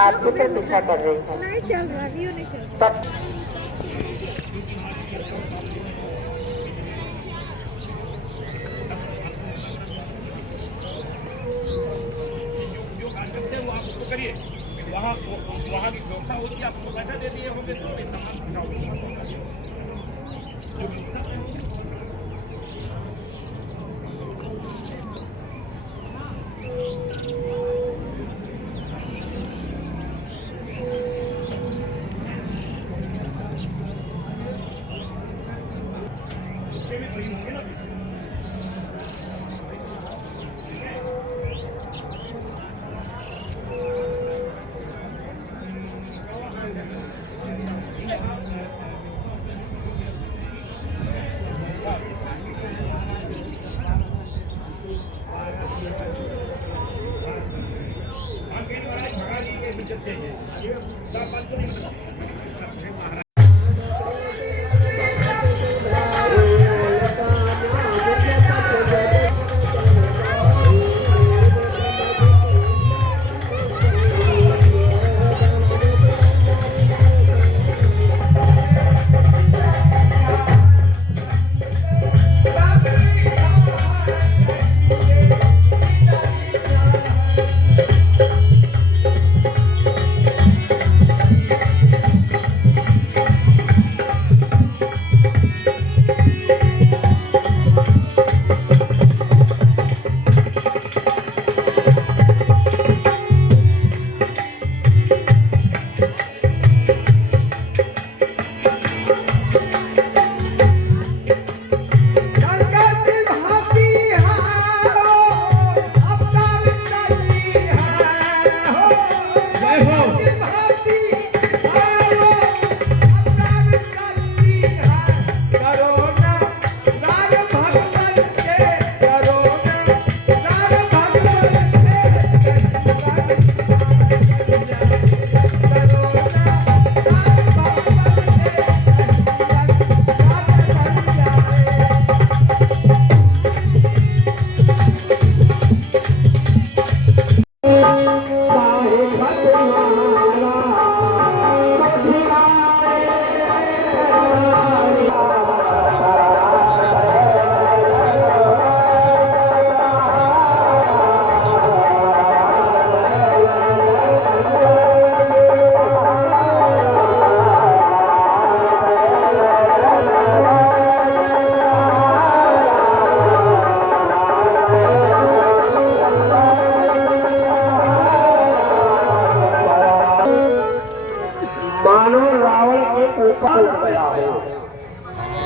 आपके पर पीछा कर रही है। नहीं चल रहा, व्यू नहीं चल रहा। करिए वहाँ की व्यवस्था होगी, आपको पैसा दे दिए होंगे तो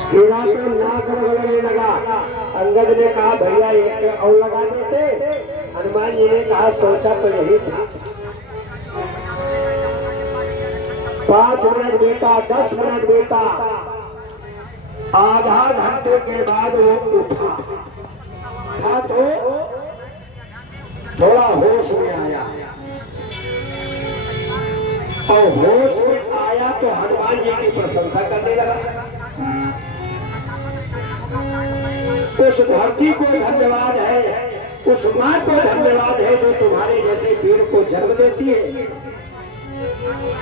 हीरा तो नाक लगने लगा। अंगद ने कहा भैया एक और लगा देते। हनुमान जी ने कहा सोचा तो यही था। 5 मिनट बीता, 10 मिनट बीता, आधा घंटे के बाद वो उठा था तो थोड़ा होश में आया और होश में आया तो हनुमान जी की प्रशंसा करने लगा। उस धरती को धन्यवाद है, उस माँ को धन्यवाद है जो तुम्हारे जैसे वीर को जन्म देती है।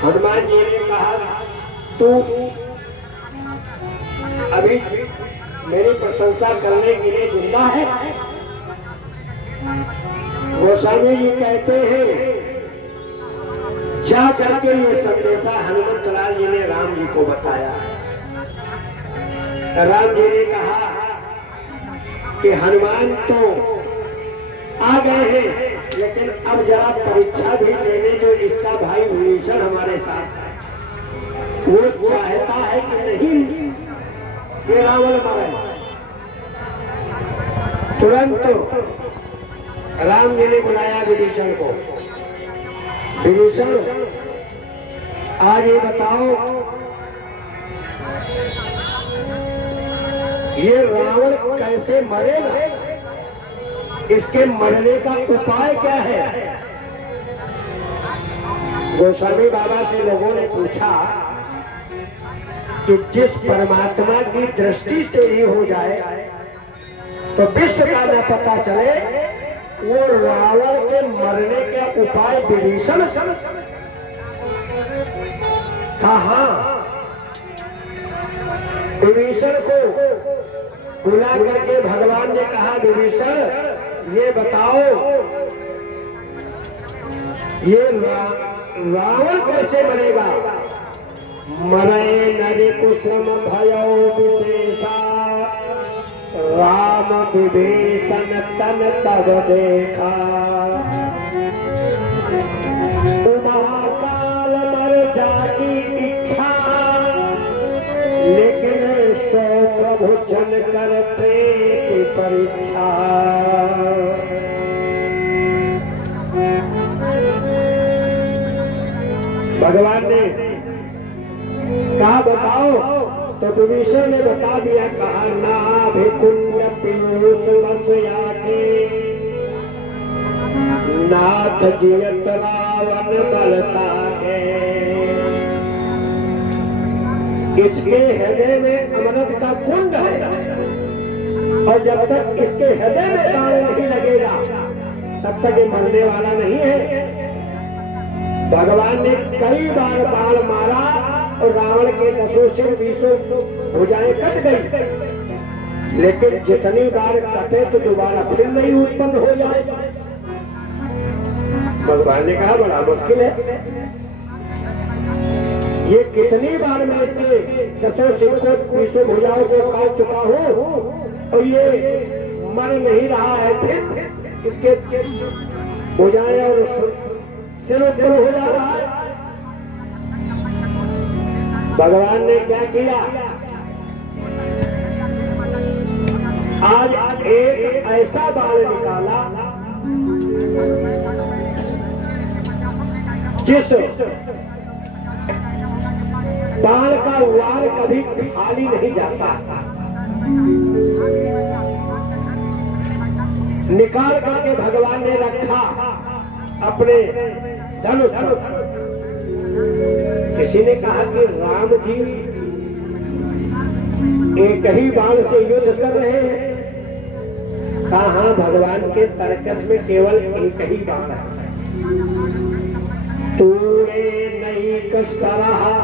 हनुमान जी ने कहा तू अभी मेरी प्रशंसा करने के लिए जिंदा है। गोस्वामी जी कहते हैं जा करके ये संदेशा हनुमंतलाल जी ने राम जी को बताया। राम जी ने कहा कि हनुमान तो आ गए हैं, लेकिन अब जरा परीक्षा भी लेने जो इसका भाई विभीषण हमारे साथ है, वो चाहता है कि नहीं कि रावण मरे। तुरंत राम जी ने बुलाया विभीषण को। विभीषण आज ये बताओ ये रावण कैसे मरेगा, इसके मरने का उपाय क्या है। गोस्वामी बाबा से लोगों ने पूछा कि जिस परमात्मा की दृष्टि से ही हो जाए तो विश्व का न पता चले, वो रावण के मरने का उपाय विभीषण कहा विभीषण को बुला करके भगवान ने कहा, विभीषण ये बताओ ये रावण कैसे बनेगा? मरे नरे कुसुम भयो विशेषा राम विभीषण तन तब देखा। महाकाल मर जाकी इच्छा लेकिन सो प्रभु जन कर प्रीति परीक्षा। भगवान ने कहा बताओ, तो विभीषण ने बता दिया, कहा नाभिकुंड पीयूष बसया के नाथ जियत रावण बलता है। इसके हृदय में अमृत का कुंड है और जब तक इसके हृदय में बाण नहीं लगेगा तब तक ये मरने वाला नहीं है। भगवान ने कई बार बाण मारा और रावण के 10 सिर 20 भुजाएं कट गई, लेकिन जितनी बार कटे तो दोबारा फिर नहीं उत्पन्न हो जाए। भगवान ने कहा बड़ा मुश्किल है, ये कितनी बार मैं इसके 10 सिर को 20 भुजाओं को काट चुका हूँ और ये मर नहीं रहा है, फिर इसके भुजाएं और सिर उत्पन्न हो जा रहा है। भगवान ने क्या किया? आज एक ऐसा बाण निकाला जिस बाण का वार कभी खाली नहीं जाता। निकाल करके भगवान ने रखा अपने धनुष पर। किसी ने कहा कि राम जी एक ही बाण से युद्ध कर रहे हैं। कहा हाँ, भगवान के तर्कस में केवल एक ही बाण है। तूने नहीं कसरहा,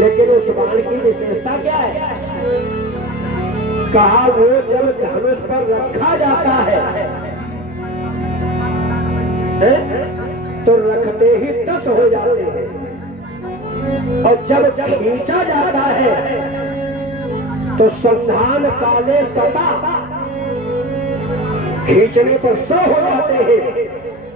लेकिन उस बाण की विशेषता क्या है? कहा वो जब धनुष पर रखा जाता है तो रखते ही 10 हो जाते हैं और जब खींचा जाता है तो संधान काले सता, खींचने पर 100 हो जाते हैं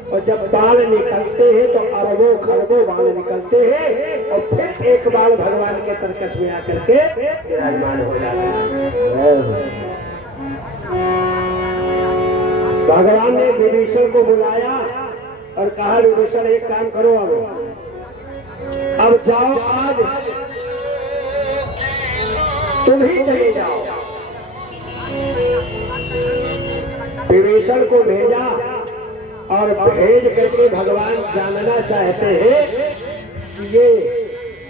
और जब बाण निकलते हैं तो अरबों खरबों बाण निकलते हैं और फिर एक बाण भगवान के तर्कस में आकर के विराजमान हो जाते हैं। भगवान ने विभीषण को बुलाया और कहा, विभीषण एक काम करो, अब जाओ, आज तुम ही चले जाओ। विभीषण को भेजा और भेज करके भगवान जानना चाहते हैं कि ये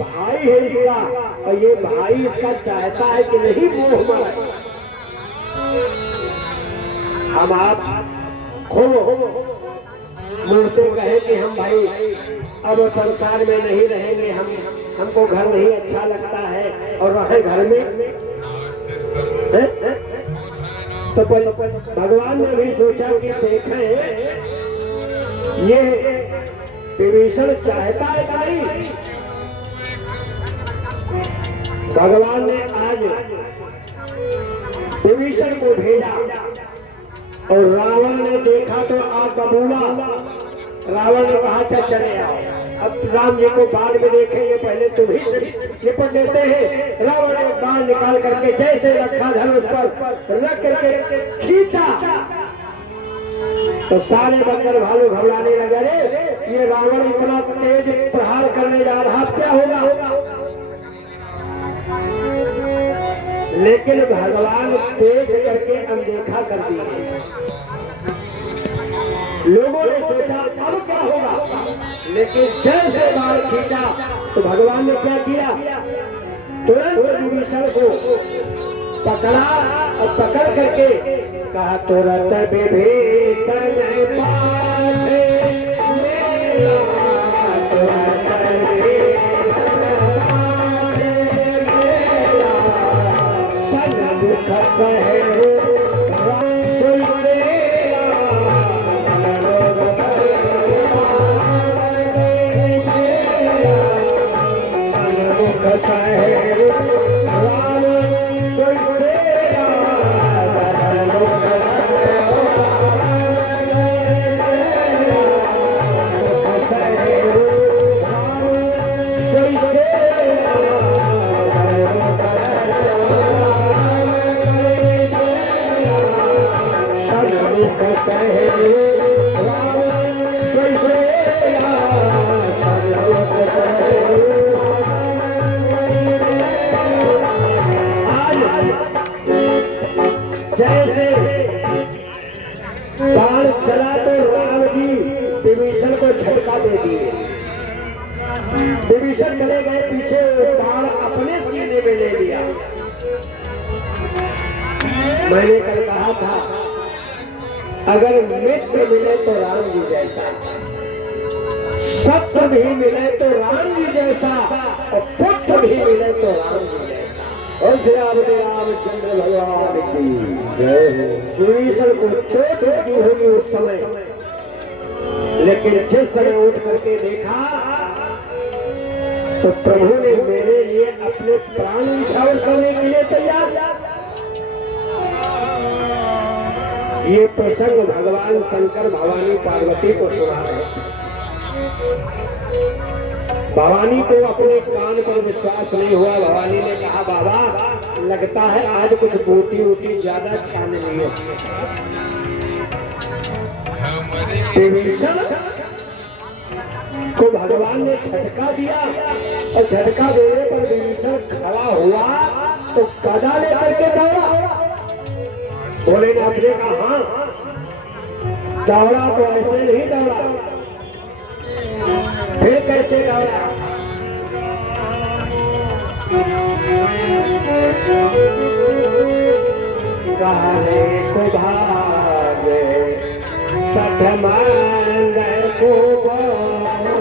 भाई है इसका और ये भाई इसका चाहता है कि नहीं मोह मारे। हम आप हो मुंह से कहे कि हम भाई अब संसार में नहीं रहेंगे, हमको घर नहीं अच्छा लगता है और रहे घर में तो भगवान ने भी सोचा कि देखें ये विभीषण चाहता है नहीं। भगवान ने आज विभीषण को भेजा और रावण ने देखा तो आग बबूला। रावण ने कहा अच्छा चले आओ, अब राम जी को बाद में देखेंगे, पहले तुम ही निपट लेते हैं। रावण ने बाण निकाल करके जैसे रखा धनुष पर रख करके खींचा तो सारे बंदर भालू घबराने लगे। रे ये रावण इतना तेज प्रहार करने जा रहा, क्या होगा? लेकिन भगवान तेज करके अनदेखा कर दिए। लोगों ने सोचा अब क्या होगा, लेकिन जैसे बाण खींचा तो भगवान ने क्या किया? तुरंत विभीषण को पकड़ा और पकड़ करके कहा, तुरंत विभीषण पाछे झटका दे दिए। विभीषण चले गए पीछे, बाण अपने सीने में ले लिया। मैंने कल कहा था अगर मित्र मिले तो राम जी जैसा, सत्य भी मिले तो राम जी जैसा, और पुत्र भी मिले तो राम जी जैसा। और श्री रामचंद्र भगवान की जय हो। विभीषण को चोट लगी होगी उस समय, लेकिन जिस समय उठ करके देखा तो प्रभु ने मेरे लिए अपने प्राण निछावर करने के लिए तैयार। ये प्रसंग भगवान शंकर भवानी पार्वती को सुना है। भवानी को अपने कान पर विश्वास नहीं हुआ। भवानी ने कहा बाबा लगता है आज कुछ बूटी वूटी ज्यादा छान नहीं है। विभीषण को भगवान ने झटका दिया, और झटका देने पर विभीषण खड़ा हुआ तो गदा लेकर के दौड़ा। भोलेनाथ ने कहा हाँ, दौड़ा तो ऐसे नहीं दौड़ा, फिर कैसे दौड़ा? गाने को भागे सठ मान को बोले,